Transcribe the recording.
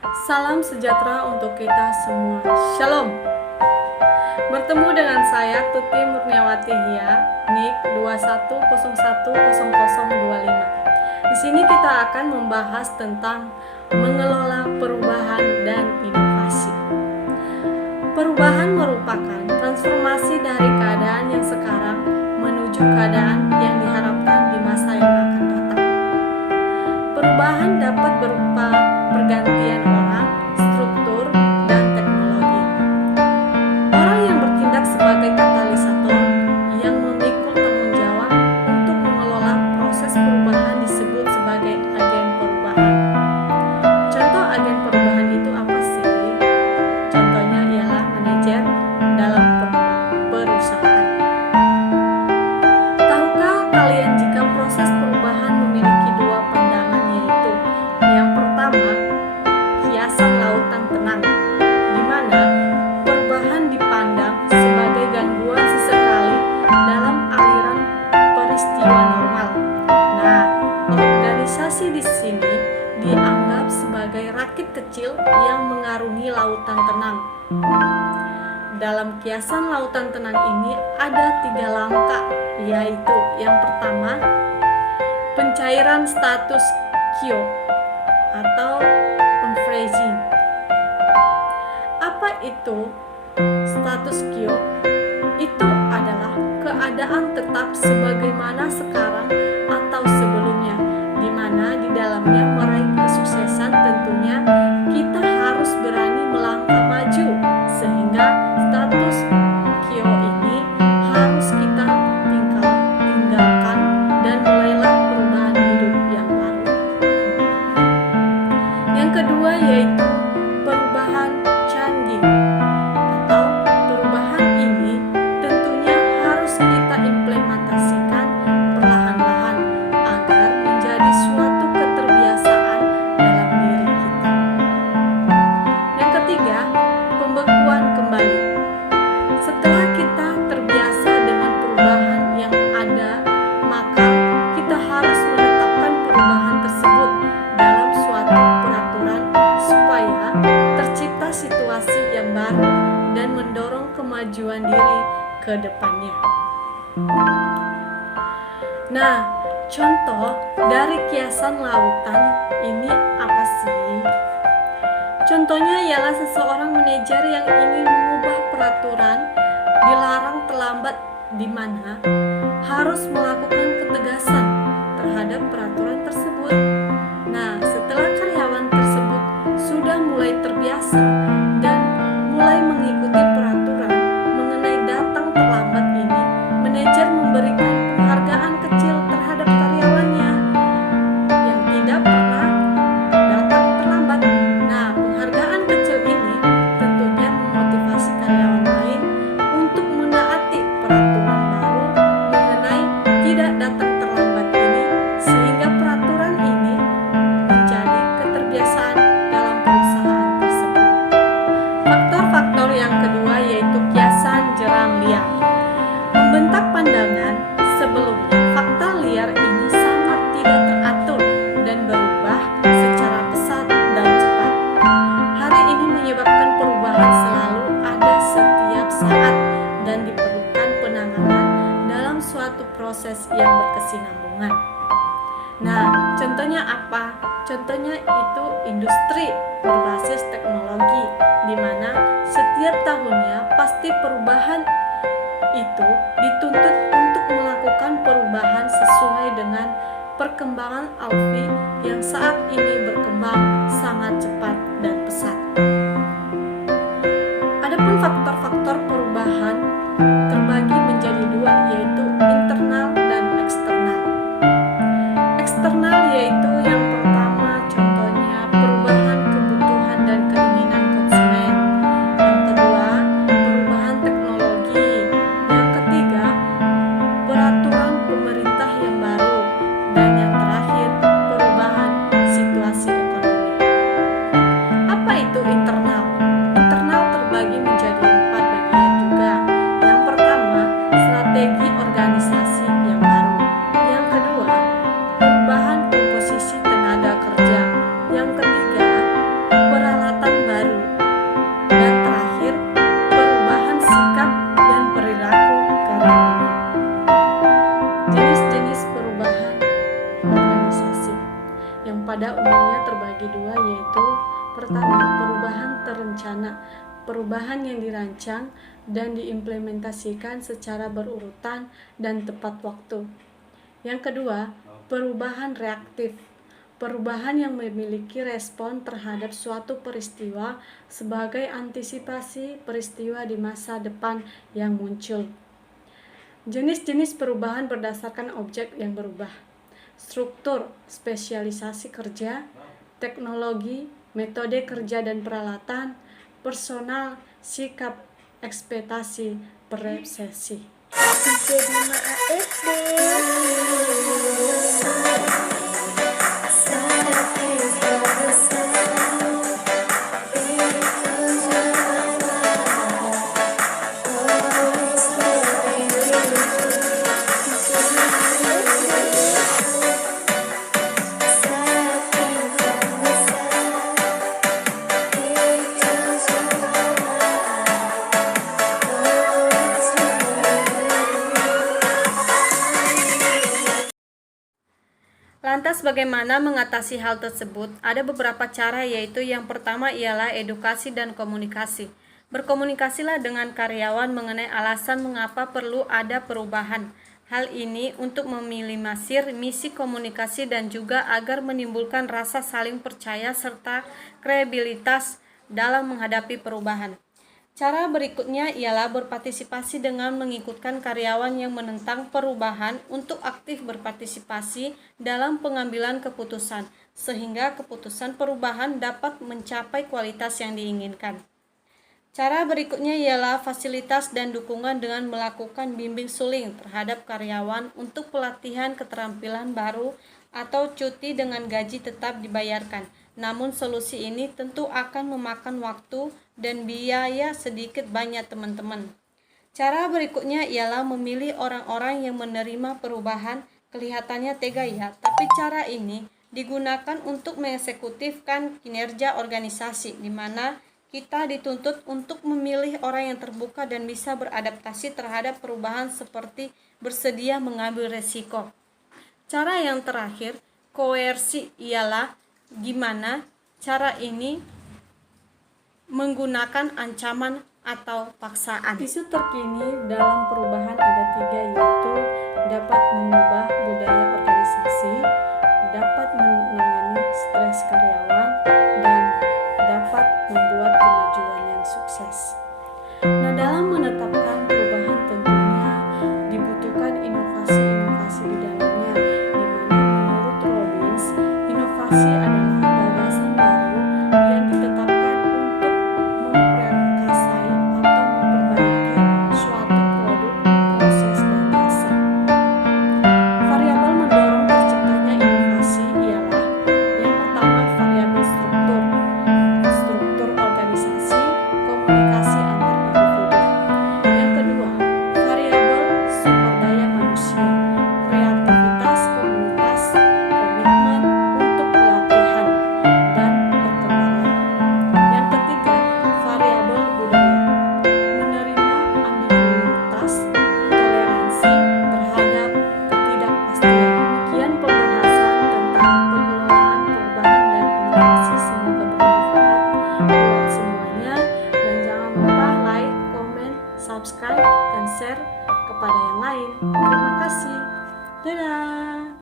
Salam sejahtera untuk kita semua. Shalom. Bertemu dengan saya Tuti Murniawati Hia, NIK 21010025. Di sini kita akan membahas tentang mengelola perubahan dan inovasi. Perubahan merupakan transformasi dari keadaan yang sekarang menuju keadaan yang diharapkan di masa yang akan datang. Perubahan dapat berupa pergantian orang, struktur, dan teknologi. Orang yang bertindak sebagai katalisator yang memikul tanggung jawab untuk mengelola proses perubahan disebut sebagai agen perubahan. Contoh agen perubahan itu apa sih? Contohnya ialah manajer dalam perusahaan. Tahukah kalian jika proses perubahan memiliki dua pandangan, yaitu yang pertama, kiasan lautan tenang, di mana perubahan dipandang sebagai gangguan sesekali dalam aliran peristiwa normal. Nah, organisasi di sini dianggap sebagai rakit kecil yang mengarungi lautan tenang. Dalam kiasan lautan tenang ini ada 3 langkah, yaitu yang pertama, pencairan status quo atau unfreezing. Apa itu status quo? Itu adalah keadaan tetap sebagaimana sekarang atau sebelumnya, di mana di dalamnya meraih kesuksesan tentunya kita harus berani melangkah maju, sehingga status quo ini harus kita tinggalkan dan mulailah perubahan hidup yang baru. Yang kedua yaitu perubahan changing atau perubahan ini tentunya harus kita implementasikan perlahan-lahan agar menjadi suatu keterbiasaan dalam diri kita. Yang ketiga, pembekuan kembali. Setelah kita terbiasa dengan perubahan yang ada, maka kita harus menetapkan perubahan tersebut dalam suatu peraturan supaya tercipta situasi yang baru dan mendorong kemajuan diri ke depannya. Nah, contoh dari kiasan lautan ini apa sih? Contohnya ialah seseorang manajer yang ingin mengubah peraturan dilarang terlambat, di mana harus melakukan ketegasan terhadap peraturan tersebut. Nah, setelah karyawan tersebut sudah mulai terbiasa dan mulai mengikuti peraturan mengenai datang terlambat ini, manajer memberikan penghargaan kecil terhadap karyawannya yang tidak pernah datang terlambat. Nah, penghargaan kecil ini tentunya memotivasi karyawan lain untuk menaati peraturan baru mengenai tidak datang terlambat ini, sehingga peraturan ini menjadi keterbiasaan dalam perusahaan tersebut. Faktor-faktor yang kedua yaitu kiasan jerang liar. Membentak pandangan sebelumnya, fakta liar ini sangat tidak teratur dan berubah secara pesat dan cepat. Hari ini menyebabkan perubahan selalu ada setiap saat dan diperlukan penanganan dalam suatu proses yang berkesinambungan. Nah, contohnya apa? Contohnya itu industri berbasis teknologi, di mana setiap tahunnya pasti perubahan itu dituntut untuk melakukan perubahan sesuai dengan perkembangan ALFI yang saat ini berkembang sangat cepat dan pesat. Adapun faktor-faktor perubahan terbagi menjadi 2, yaitu internal dan eksternal. Eksternal yaitu yang pertama contohnya perubahan kebutuhan dan keinginan konsumen. Yang kedua, perubahan teknologi. Yang ketiga, peraturan pemerintah yang baru. Dan yang terakhir, perubahan situasi ekonomi. kedua yaitu pertama, perubahan terencana, perubahan yang dirancang dan diimplementasikan secara berurutan dan tepat waktu. Yang kedua, perubahan reaktif, perubahan yang memiliki respon terhadap suatu peristiwa sebagai antisipasi peristiwa di masa depan yang muncul. Jenis-jenis perubahan berdasarkan objek yang berubah. Struktur, spesialisasi kerja, teknologi, metode kerja dan peralatan, personal, sikap, ekspektasi, persepsi. Jadi ASD. Lantas bagaimana mengatasi hal tersebut? Ada beberapa cara, yaitu yang pertama ialah edukasi dan komunikasi. Berkomunikasilah dengan karyawan mengenai alasan mengapa perlu ada perubahan. Hal ini untuk meminimalisir misi komunikasi dan juga agar menimbulkan rasa saling percaya serta kredibilitas dalam menghadapi perubahan. Cara berikutnya ialah berpartisipasi dengan mengikutkan karyawan yang menentang perubahan untuk aktif berpartisipasi dalam pengambilan keputusan, sehingga keputusan perubahan dapat mencapai kualitas yang diinginkan. Cara berikutnya ialah fasilitas dan dukungan dengan melakukan bimbing suling terhadap karyawan untuk pelatihan keterampilan baru atau cuti dengan gaji tetap dibayarkan. Namun solusi ini tentu akan memakan waktu dan biaya sedikit banyak teman-teman. Cara berikutnya ialah memilih orang-orang yang menerima perubahan. Kelihatannya tega ya, tapi cara ini digunakan untuk mengeksekutifkan kinerja organisasi, di mana kita dituntut untuk memilih orang yang terbuka dan bisa beradaptasi terhadap perubahan seperti bersedia mengambil resiko. Cara yang terakhir, koersi, ialah gimana cara ini menggunakan ancaman atau paksaan. Isu terkini dalam perubahan ada 3, yaitu dapat mengubah budaya organisasi, dapat menangani stres karyawan, dan dapat membuat kemajuan yang sukses. Nah, dalam menetapkan perubahan tentunya dibutuhkan inovasi-inovasi di dalamnya, di mana menurut Robbins, inovasi adalah gagasan baru yang ditetapkan untuk memperkasai atau memperbaiki suatu produk, proses, dan jasa. Variabel mendorong terciptanya inovasi ialah yang pertama, variabel struktur organisasi, komunikasi antar individu. Yang kedua, variabel sumber daya manusia, kreativitas komunitas, komitmen untuk pelatihan dan perkembangan. Yang ketiga, variabel budaya, menerima ambiguitas, toleransi terhadap ketidakpastian. Demikian pembahasan tentang pengelolaan perubahan dan inovasi. Semoga bermanfaat buat semuanya, dan jangan lupa like, comment, subscribe, dan share kepada yang lain. Terima kasih. Dadah.